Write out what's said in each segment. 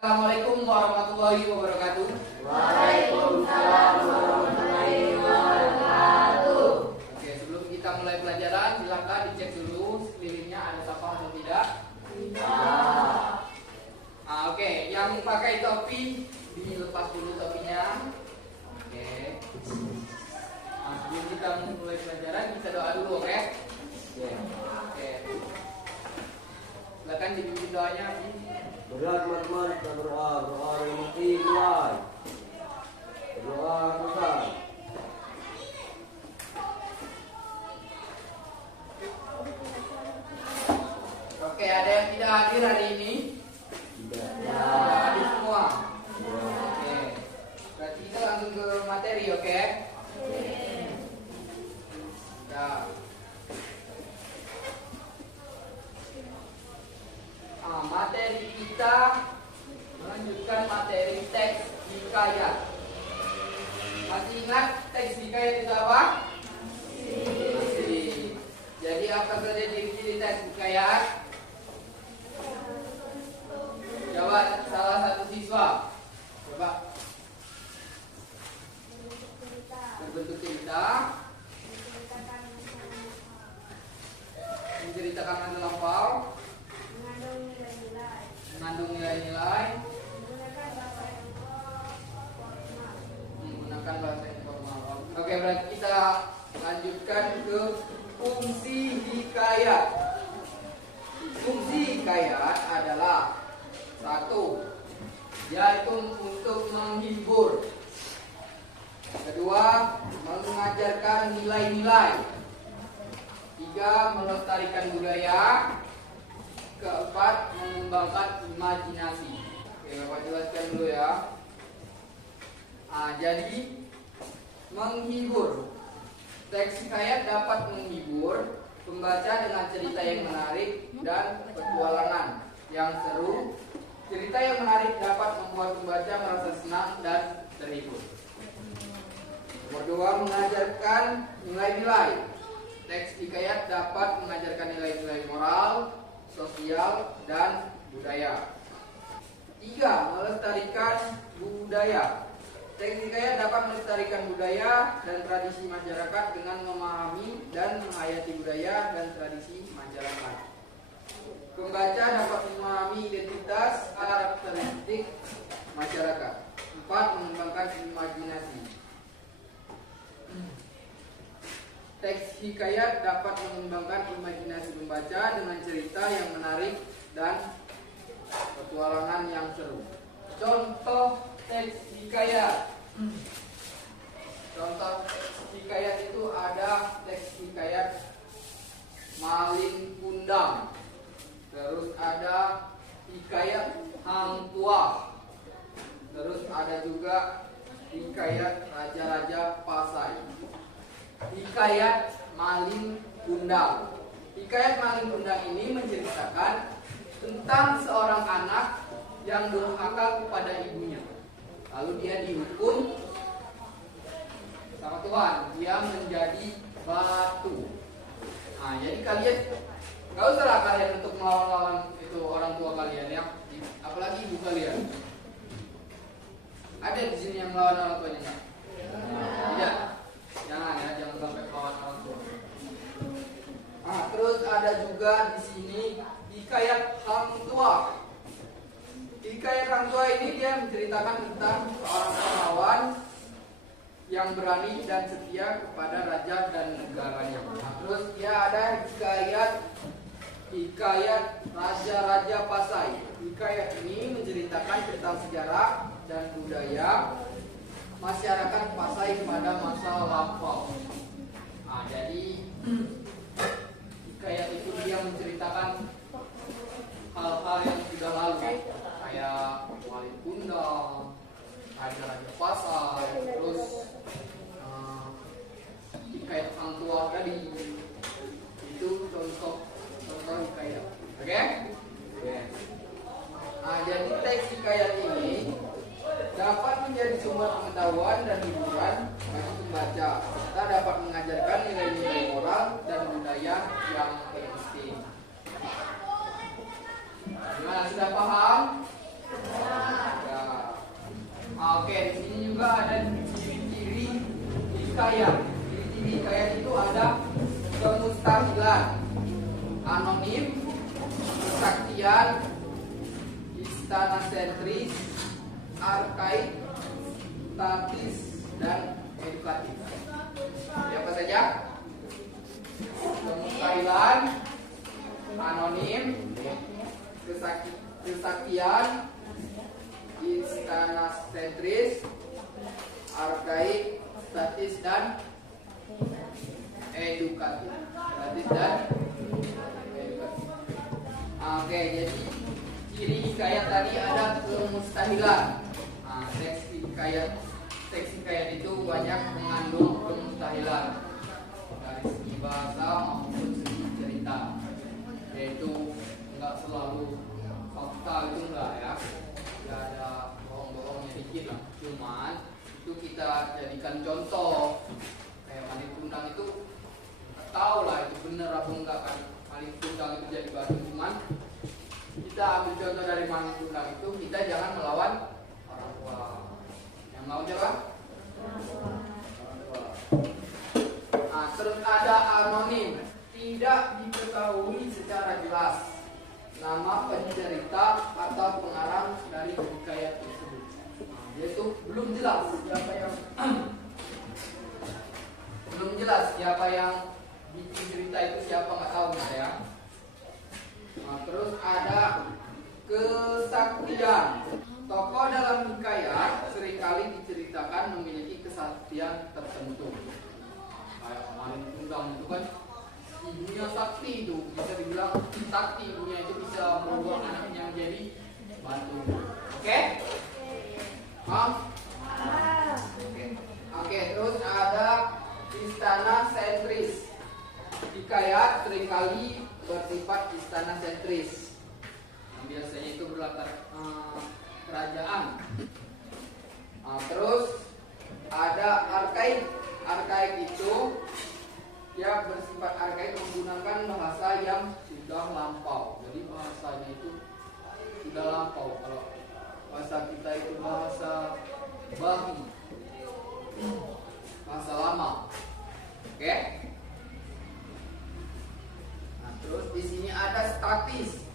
Assalamualaikum warahmatullahi wabarakatuh. Waalaikumsalam warahmatullahi wabarakatuh. Oke, sebelum kita mulai pelajaran, silakan dicek dulu sekelilingnya ada siapa atau tidak. Tidak. Oke, yang pakai topi dilepas dulu topinya. Oke. Sebelum kita mulai pelajaran, kita doa dulu, oke? Oke. Silakan dipimpin doanya. Berat teman-teman, kita berdoa yang mesti mulai. Berdoa besar. Oke, ada yang tidak hadir hari ini? Tidak. Hadir semua. Oke. Berarti kita langsung ke materi, oke? Ya. Materi kita melanjutkan materi teks hikayat. Masih ingat teks hikayat itu apa? Masih. Jadi apa saja ciri-ciri teks hikayat? Coba salah satu siswa. Coba. Berbentuk cerita. Menceritakan masa lampau. Mengandung nilai-nilai, menggunakan bahasa informal. Oke, berarti kita lanjutkan ke fungsi hikayat. Fungsi hikayat adalah satu, yaitu untuk menghibur. Kedua, mengajarkan nilai-nilai. Tiga, melestarikan budaya. Keempat, mengembangkan imajinasi. Oke, Bapak jelaskan dulu ya. Jadi menghibur. Teks hikayat dapat menghibur pembaca dengan cerita yang menarik dan petualangan yang seru. Cerita yang menarik dapat membuat pembaca merasa senang dan terhibur. Nomor dua, mengajarkan nilai-nilai. Teks hikayat dapat mengajarkan nilai-nilai moral, sosial, dan budaya. Tiga, melestarikan budaya. Teks hikayat dapat melestarikan budaya dan tradisi masyarakat dengan memahami dan menghayati budaya dan tradisi masyarakat. Pembaca dapat memahami identitas karakteristik masyarakat. Empat, mengembangkan imajinasi. Teks hikayat dapat mengembangkan imajinasi pembaca dengan cerita yang menarik dan petualangan yang seru. Contoh teks hikayat. Contoh teks hikayat itu ada teks hikayat Maling Kundang. Terus ada hikayat Hang Tuah. Terus ada juga hikayat Raja-Raja Pasai. Hikayat Maling Kundang. Hikayat Maling Kundang ini menceritakan tentang seorang anak yang durhaka kepada ibunya. Lalu dia dihukum sama Tuhan. Dia menjadi batu. Jadi kalian gak usah lah kalian untuk melawan itu orang tua kalian ya. Apalagi ibu kalian. Ada di sini yang melawan orang tuanya enggak? Tidak. Jangan ya, jangan sampai melawan orang tua. Terus ada juga di sini hikayat Hang Tuah. Hikayat Hang Tuah ini dia menceritakan tentang seorang pahlawan yang berani dan setia kepada raja dan negaranya. Terus dia ada hikayat Raja-Raja Pasai. Hikayat ini menceritakan tentang sejarah dan budaya masyarakat Pasai pada masa lampau. Jadi hikayat itu dia menceritakan hal-hal yang sudah lalu, kayak Maling Kundang, Raja-Raja Pasai, terus hikayat Hang Tuah tadi. Itu contoh hikayat. Oke? Jadi teks hikayat ini dapat menjadi sumber pengetahuan dan hiburan bagi pembaca. Kita dapat mengajarkan nilai-nilai moral dan budaya yang penting. Gimana, sudah paham? hikayat. Ciri-ciri hikayat itu ada kemustahilan, anonim, kesaktian, istana sentris, arkaik, statis, dan edukatif. Siapa saja? Kemustahilan, anonim, kesaktian, istana sentris, arkaik, statis, dan edukatif. Oke, jadi ciri hikayat tadi ada kemustahilan. Teks hikayat itu banyak mengandung kemustahilan dari segi bahasa maupun segi cerita, yaitu nggak selalu fakta, itu enggak ya, nggak ada bohong-bohongnya dikit lah. Cuman itu kita jadikan contoh, kayak Malin Kundang itu tahu lah itu bener apa enggak kan. Malin Kundang itu jadi batu, cuman kita ambil contoh dari Malin Kundang itu, kita jangan melawan orang tua. Yang mau siapa? Orang tua. Nah, terus ada anonim, tidak diketahui secara jelas nama pencerita atau pengarang dari hikayat tersebut. Yaitu belum jelas siapa yang bikin cerita itu, siapa nggak tahu gitu ya. Nah, terus ada kesaktian. Tokoh dalam hikayat seringkali diceritakan memiliki kesaktian tertentu. Kayak Malin Kundang itu kan ibunya sakti, itu bisa dibilang sakti, ibunya itu bisa merubah anaknya menjadi batu. Oke? Oke, terus ada istana sentris. Hikayat seringkali bersifat istana sentris. Biasanya itu berlatar kerajaan. Terus ada arkaik. Arkaik itu dia bersifat arkaik, menggunakan bahasa yang sudah lampau. Jadi bahasanya itu sudah lampau. Kalau bahasa kita itu bahasa bahi, bahasa lama. Oke? Nah, terus di sini ada statis.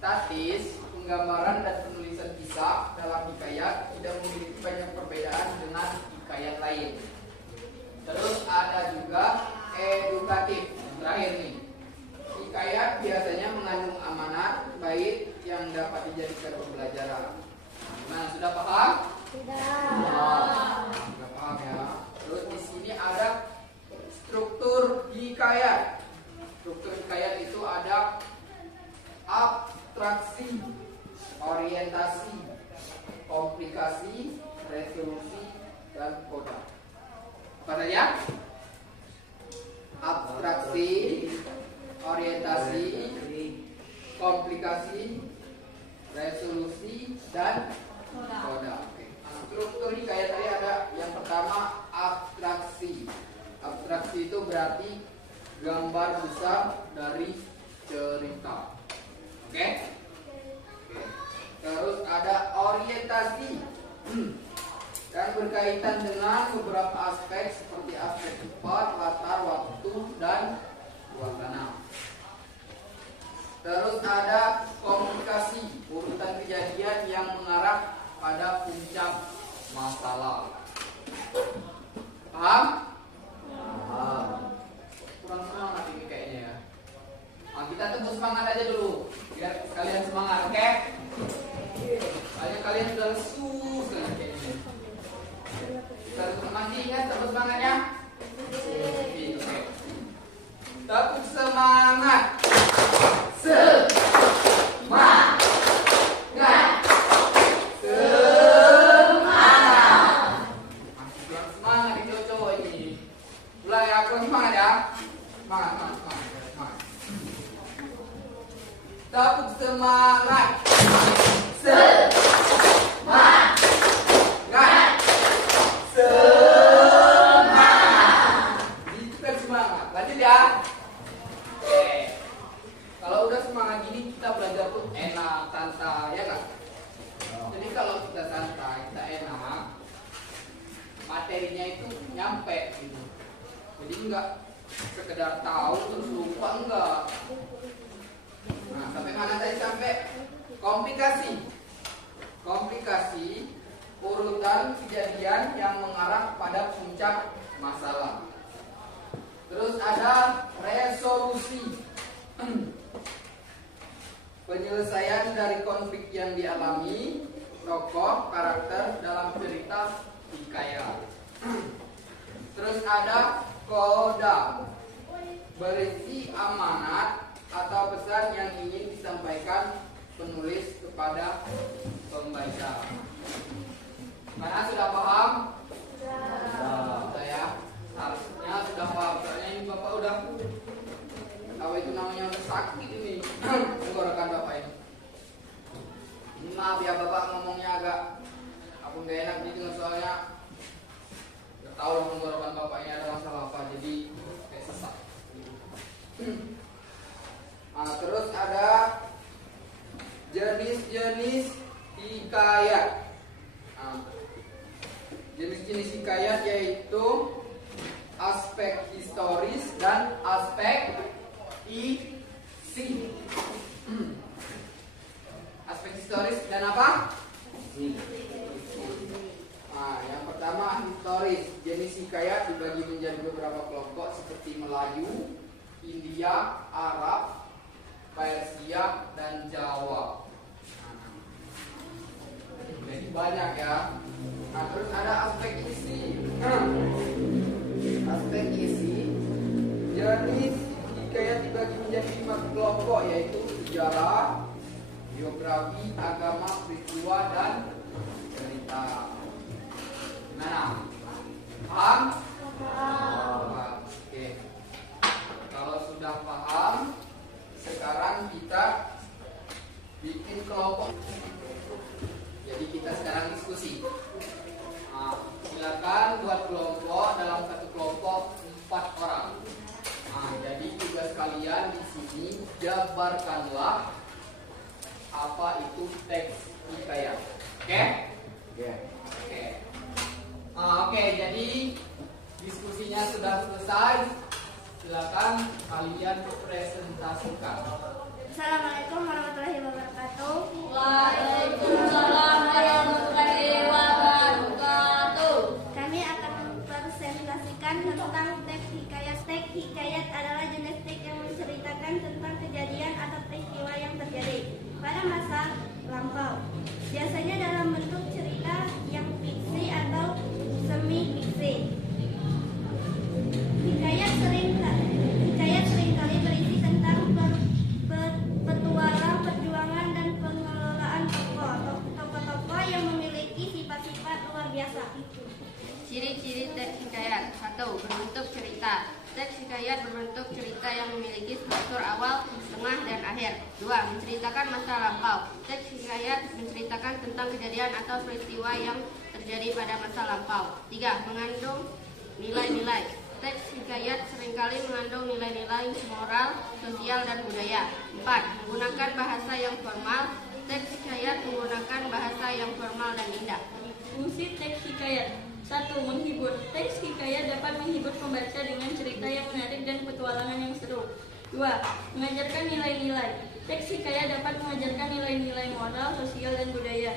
Statis, penggambaran dan penulisan kisah dalam hikayat tidak memiliki banyak perbedaan dengan hikayat lain. Terus ada juga edukatif. Terakhir nih, hikayat biasanya mengandung amanat baik yang dapat dijadikan pembelajaran. Nah, sudah paham? Sudah paham ya. Terus di sini ada struktur hikayat. Struktur hikayat itu ada abstraksi, orientasi, komplikasi, resolusi, dan koda. Apa saja? Abstraksi, orientasi, komplikasi, resolusi, dan koda. Oke. Struktur hikayat tadi ada yang pertama abstraksi. Abstraksi itu berarti gambar besar dari cerita. Oke? Terus ada orientasi dan berkaitan dengan beberapa aspek seperti aspek tempat, latar, waktu, dan suasana. Terus ada komunikasi, urutan kejadian yang mengarah pada puncak masalah. Paham? Paham. Kurang semangat ini kayaknya ya. Nah, kita tunggu semangat aja dulu, biar kalian semangat, oke? Kalian sudah lesu sekali kayaknya. Masih ingat tepuk semangatnya? Oke. Tepuk semangat. Semangat. Masih semangat ini cowok ini. Mulai aku semangat ya. Semangat. Tepuk semangat. Semangat. nyampe gitu. Jadi enggak sekedar tahu terus lupa, enggak. Nah, sampai mana tadi? Sampai komplikasi. Komplikasi urutan kejadian yang mengarah pada puncak masalah. Terus ada resolusi. Penyelesaian dari konflik yang dialami tokoh karakter dalam cerita hikayat. Terus ada koda, berisi amanat atau pesan yang ingin disampaikan penulis kepada pembaca. Mana sudah paham? Sudah ya. Harusnya sudah paham. Soalnya ini Bapak udah apa itu namanya, udah sakit ini tenggorokan Bapak ini. Maaf ya Bapak ngomongnya agak apa nggak enak gitu, soalnya nggak tahu tenggorokan Bapak ini ada masalah apa, jadi kayak sesak. Nah, terus ada jenis-jenis hikayat. Nah, jenis-jenis hikayat yaitu aspek historis dan aspek isi. Aspek historis dan apa? Nah, yang pertama historis. Jenis hikayat dibagi menjadi beberapa kelompok seperti Melayu, India, Arab, Persia, dan Jawa. Jadi banyak ya. Nah, terus ada aspek isi. Aspek isi, jenis hikayat dibagi menjadi 5 kelompok, yaitu sejarah, biografi, agama, peristiwa, dan cerita. Nah, paham? Oke. Kalau sudah paham, sekarang kita bikin kelompok. Jadi kita sekarang diskusi. Nah, silakan buat kelompok. Dalam satu kelompok 4 orang. Nah, jadi tugas kalian di sini jabarkanlah apa itu teks hikayat. Oke? Oke. Oke, jadi diskusinya sudah selesai. Silakan kalian presentasikan. Assalamualaikum warahmatullahi wabarakatuh. Waalaikumsalam warahmatullahi wabarakatuh. Kami akan mempresentasikan tentang teks hikayat. Teks hikayat adalah jenis teks yang menceritakan tentang kejadian atau peristiwa yang terjadi pada masa lampau. Biasanya dalam bentuk cerita yang fiksi atau semi fiksi. Hikayat seringkali berisi tentang petualang, perjuangan, dan pengelolaan tokoh-tokoh yang memiliki sifat-sifat luar biasa. Ciri-ciri teks hikayat. 1. Berbentuk cerita. Teks hikayat berbentuk cerita yang memiliki struktur awal, tengah, dan akhir. 2. Menceritakan masa lampau. Teks hikayat menceritakan tentang kejadian atau peristiwa yang terjadi pada masa lampau. 3. Mengandung nilai-nilai. Teks hikayat seringkali mengandung nilai-nilai moral, sosial, dan budaya. 4. Menggunakan bahasa yang formal. Teks hikayat menggunakan bahasa yang formal dan indah. Fungsi teks hikayat. 1. Menghibur. Teks hikayat dapat menghibur pembaca dengan cerita yang menarik dan petualangan yang seru. 2. Mengajarkan nilai-nilai. Teks hikayat dapat mengajarkan nilai-nilai moral, sosial, dan budaya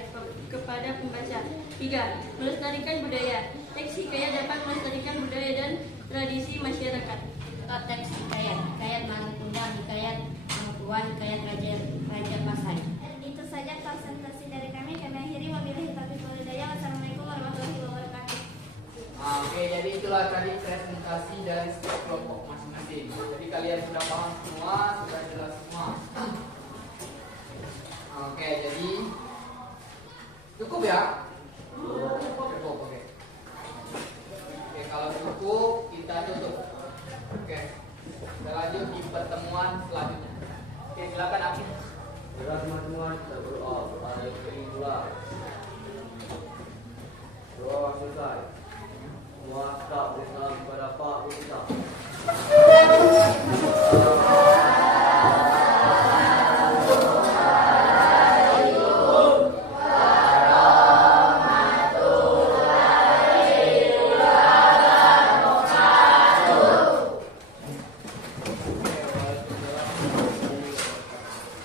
kepada pembaca. 3. Melestarikan budaya. Teks hikayat dapat melestarikan budaya dan tradisi masyarakat. Teks hikayat. Hikayat Maling Kundang, hikayat Mangkuan, hikayat Raja Pasai. Itu saja presentasi dari kami. Kami akhiri, wabillahi taufiq wal hidayah. Wassalamualaikum warahmatullahi wabarakatuh. Oke, jadi itulah tadi presentasi dari setiap kelompok masing-masing. Jadi kalian sudah paham semua, sudah jelas semua. Oke, jadi cukup ya? Cukup, oke. Oke, kalau cukup kita tutup. Oke, kita lanjut di pertemuan selanjutnya. Oke, silakan Afif. Teman-teman kita berdoa kepada yang